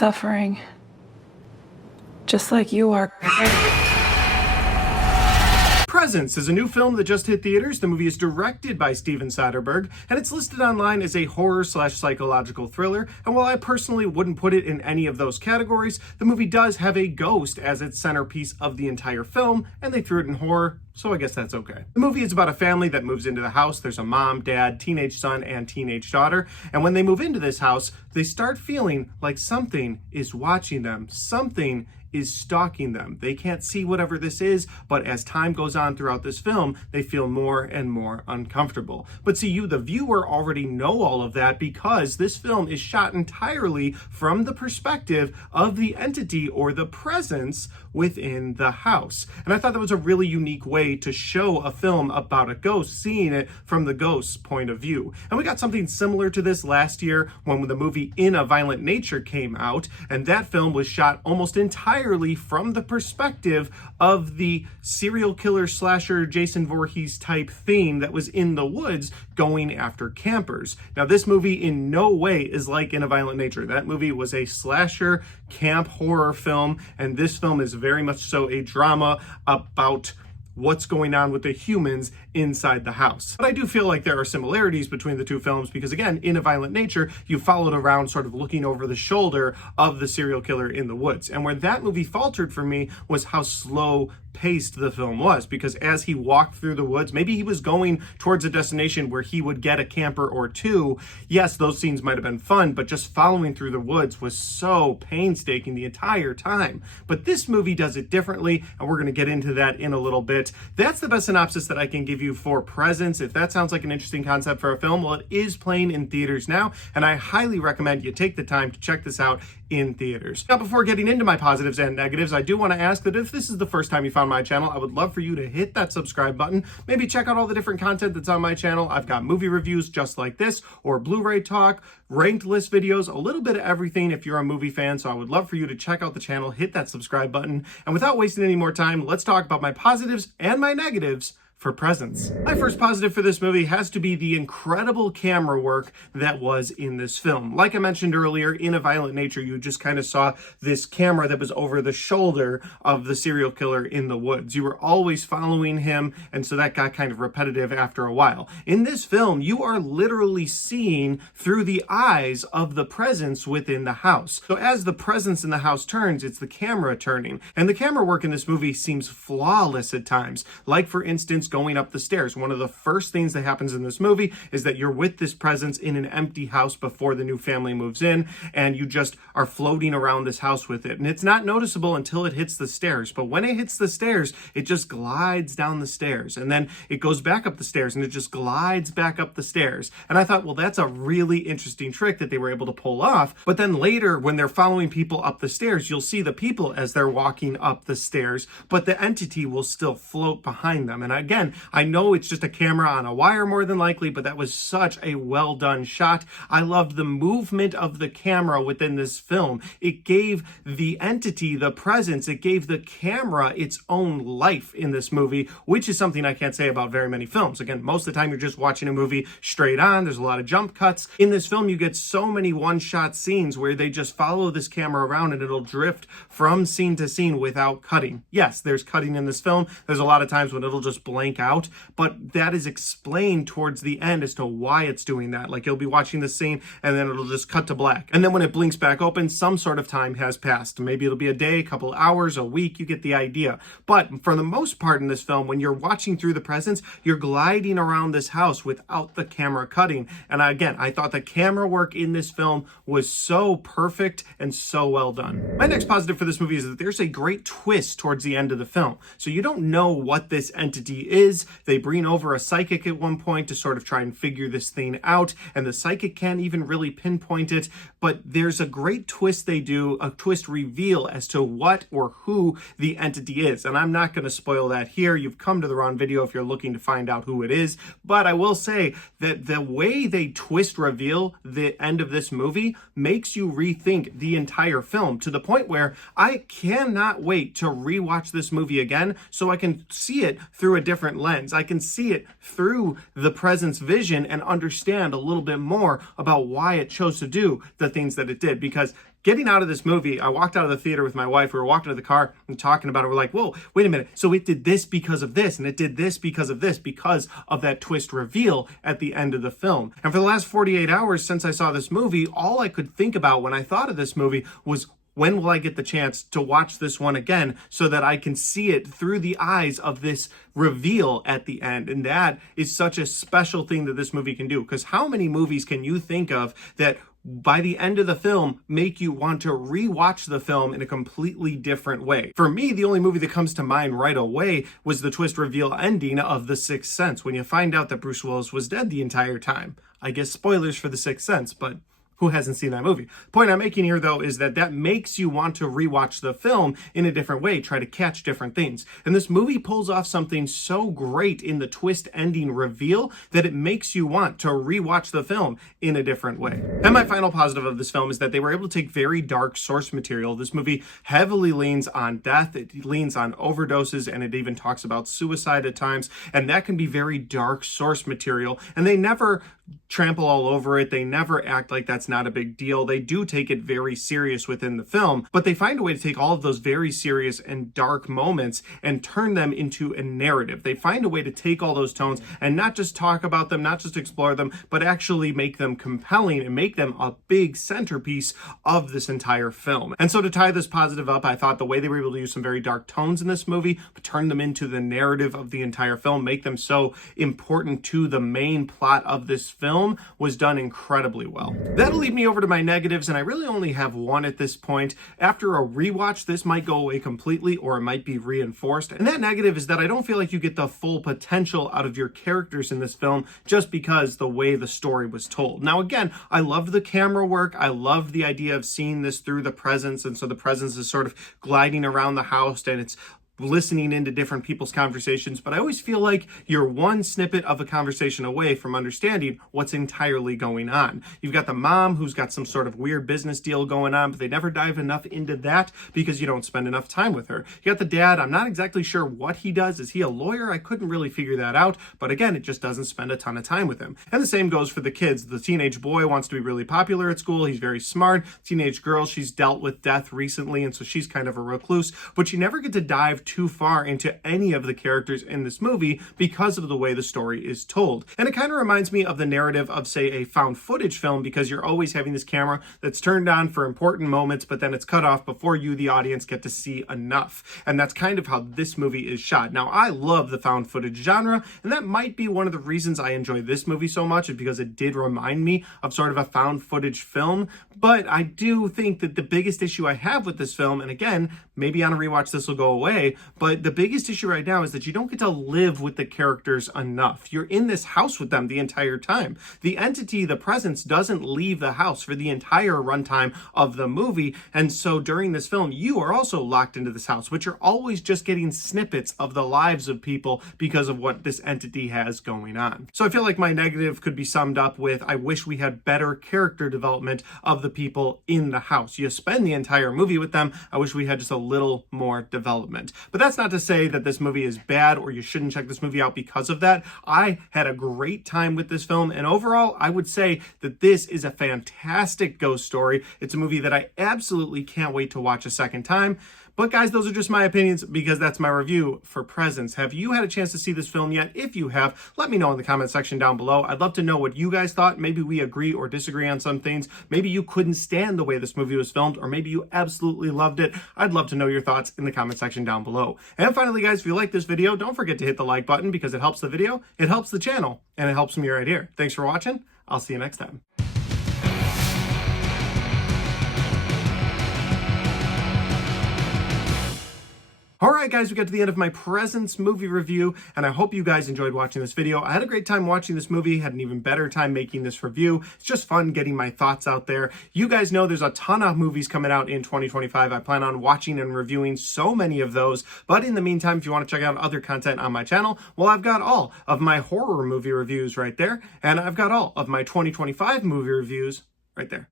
suffering. Just like you are. Presence is a new film that just hit theaters. The movie is directed by Steven Soderbergh, and it's listed online as a horror/psychological thriller. And while I personally wouldn't put it in any of those categories, the movie does have a ghost as its centerpiece of the entire film, and they threw it in horror, so I guess that's okay. The movie is about a family that moves into the house. There's a mom, dad, teenage son, and teenage daughter. And when they move into this house, they start feeling like something is watching them. Something is stalking them. They can't see whatever this is, but as time goes on throughout this film, they feel more and more uncomfortable. But see, you, the viewer, already know all of that because this film is shot entirely from the perspective of the entity or the presence within the house. And I thought that was a really unique way to show a film about a ghost, seeing it from the ghost's point of view. And we got something similar to this last year when the movie In a Violent Nature came out, and that film was shot almost entirely from the perspective of the serial killer slasher Jason Voorhees type theme that was in the woods going after campers. Now, this movie in no way is like In a Violent Nature. That movie was a slasher camp horror film, and this film is very much so a drama about what's going on with the humans inside the house. But I do feel like there are similarities between the two films because, again, In a Violent Nature, you followed around sort of looking over the shoulder of the serial killer in the woods. And where that movie faltered for me was how slow paced the film was, because as he walked through the woods, maybe he was going towards a destination where he would get a camper or two. Yes, those scenes might have been fun, but just following through the woods was so painstaking the entire time. But this movie does it differently, and we're going to get into that in a little bit. That's the best synopsis that I can give you for Presence. If that sounds like an interesting concept for a film, well, it is playing in theaters now, and I highly recommend you take the time to check this out in theaters. Now, before getting into my positives and negatives, I do want to ask that if this is the first time you found my channel, I would love for you to hit that subscribe button. Maybe check out all the different content that's on my channel. I've got movie reviews just like this, or Blu-ray talk, ranked list videos, a little bit of everything if you're a movie fan. So I would love for you to check out the channel, hit that subscribe button. And without wasting any more time, let's talk about my positives and my negatives for Presence. My first positive for this movie has to be the incredible camera work that was in this film. Like I mentioned earlier, In a Violent Nature, you just kind of saw this camera that was over the shoulder of the serial killer in the woods. You were always following him, and so that got kind of repetitive after a while. In this film, you are literally seeing through the eyes of the presence within the house. So as the presence in the house turns, it's the camera turning. And the camera work in this movie seems flawless at times. Like, for instance, going up the stairs. One of the first things that happens in this movie is that you're with this presence in an empty house before the new family moves in, and you just are floating around this house with it. And it's not noticeable until it hits the stairs. But when it hits the stairs, it just glides down the stairs. And then it goes back up the stairs, and it just glides back up the stairs. And I thought, well, that's a really interesting trick that they were able to pull off. But then later, when they're following people up the stairs, you'll see the people as they're walking up the stairs, but the entity will still float behind them. And again, I know it's just a camera on a wire more than likely, but that was such a well done shot. I loved the movement of the camera within this film. It gave the entity, the presence, it gave the camera its own life in this movie, which is something I can't say about very many films. Again, most of the time you're just watching a movie straight on. There's a lot of jump cuts. In this film, you get so many one-shot scenes where they just follow this camera around and it'll drift from scene to scene without cutting. Yes, there's cutting in this film. There's a lot of times when it'll just blank out, but that is explained towards the end as to why it's doing that. Like, you'll be watching the scene and then it'll just cut to black. And then when it blinks back open, some sort of time has passed. Maybe it'll be a day, a couple hours, a week, you get the idea. But for the most part in this film, when you're watching through the presence, you're gliding around this house without the camera cutting. And again, I thought the camera work in this film was so perfect and so well done. My next positive for this movie is that there's a great twist towards the end of the film. So you don't know what this entity is. They bring over a psychic at one point to sort of try and figure this thing out, and the psychic can't even really pinpoint it, but there's a great twist they do, a twist reveal as to what or who the entity is. And I'm not going to spoil that here. You've come to the wrong video if you're looking to find out who it is, but I will say that the way they twist reveal the end of this movie makes you rethink the entire film, to the point where I cannot wait to rewatch this movie again so I can see it through a different lens. I can see it through the presence vision and understand a little bit more about why it chose to do the things that it did, because getting out of this movie, I walked out of the theater with my wife. We were walking to the car and talking about it. We're like, whoa, wait a minute. So it did this because of this, and it did this because of this, because of that twist reveal at the end of the film. And for the last 48 hours since I saw this movie, all I could think about when I thought of this movie was, when will I get the chance to watch this one again so that I can see it through the eyes of this reveal at the end? And that is such a special thing that this movie can do, because how many movies can you think of that by the end of the film make you want to rewatch the film in a completely different way? For me, the only movie that comes to mind right away was the twist reveal ending of The Sixth Sense, when you find out that Bruce Willis was dead the entire time. I guess spoilers for The Sixth Sense, but who hasn't seen that movie? The point I'm making here, though, is that makes you want to rewatch the film in a different way, try to catch different things. And this movie pulls off something so great in the twist ending reveal that it makes you want to rewatch the film in a different way. And my final positive of this film is that they were able to take very dark source material. This movie heavily leans on death, it leans on overdoses, and it even talks about suicide at times. And that can be very dark source material. And they never trample all over it. They never act like that's not a big deal. They do take it very serious within the film, but they find a way to take all of those very serious and dark moments and turn them into a narrative. They find a way to take all those tones and not just talk about them, not just explore them, but actually make them compelling and make them a big centerpiece of this entire film. And so to tie this positive up, I thought the way they were able to use some very dark tones in this movie, but turn them into the narrative of the entire film, make them so important to the main plot of this film, was done incredibly well. That'll lead me over to my negatives, and I really only have one at this point. After a rewatch, this might go away completely, or it might be reinforced. And that negative is that I don't feel like you get the full potential out of your characters in this film just because the way the story was told. Now, again, I loved the camera work. I loved the idea of seeing this through the presence, and so the presence is sort of gliding around the house, and it's listening into different people's conversations, but I always feel like you're one snippet of a conversation away from understanding what's entirely going on. You've got the mom who's got some sort of weird business deal going on, but they never dive enough into that because you don't spend enough time with her. You got the dad. I'm not exactly sure what he does. Is he a lawyer? I couldn't really figure that out, but again, it just doesn't spend a ton of time with him. And the same goes for the kids. The teenage boy wants to be really popular at school. He's very smart. Teenage girl, she's dealt with death recently, and so she's kind of a recluse, but you never get to dive too far into any of the characters in this movie because of the way the story is told. And it kind of reminds me of the narrative of, say, a found footage film, because you're always having this camera that's turned on for important moments, but then it's cut off before you, the audience, get to see enough. And that's kind of how this movie is shot. Now, I love the found footage genre, and that might be one of the reasons I enjoy this movie so much, is because it did remind me of sort of a found footage film. But I do think that the biggest issue I have with this film, and again, maybe on a rewatch this will go away, but the biggest issue right now is that you don't get to live with the characters enough. You're in this house with them the entire time. The entity, the presence, doesn't leave the house for the entire runtime of the movie, and so during this film, you are also locked into this house, but you're always just getting snippets of the lives of people because of what this entity has going on. So I feel like my negative could be summed up with, I wish we had better character development of the people in the house. You spend the entire movie with them. I wish we had just a little more development. But that's not to say that this movie is bad or you shouldn't check this movie out because of that. I had a great time with this film, and overall, I would say that this is a fantastic ghost story. It's a movie that I absolutely can't wait to watch a second time. But guys, those are just my opinions because that's my review for Presence. Have you had a chance to see this film yet? If you have, let me know in the comment section down below. I'd love to know what you guys thought. Maybe we agree or disagree on some things. Maybe you couldn't stand the way this movie was filmed, or maybe you absolutely loved it. I'd love to know your thoughts in the comment section down below. And finally, guys, if you like this video, don't forget to hit the like button because it helps the video, it helps the channel, and it helps me right here. Thanks for watching. I'll see you next time. All right, guys, we got to the end of my Presence movie review, and I hope you guys enjoyed watching this video. I had a great time watching this movie, had an even better time making this review. It's just fun getting my thoughts out there. You guys know there's a ton of movies coming out in 2025. I plan on watching and reviewing so many of those. But in the meantime, if you want to check out other content on my channel, well, I've got all of my horror movie reviews right there, and I've got all of my 2025 movie reviews right there.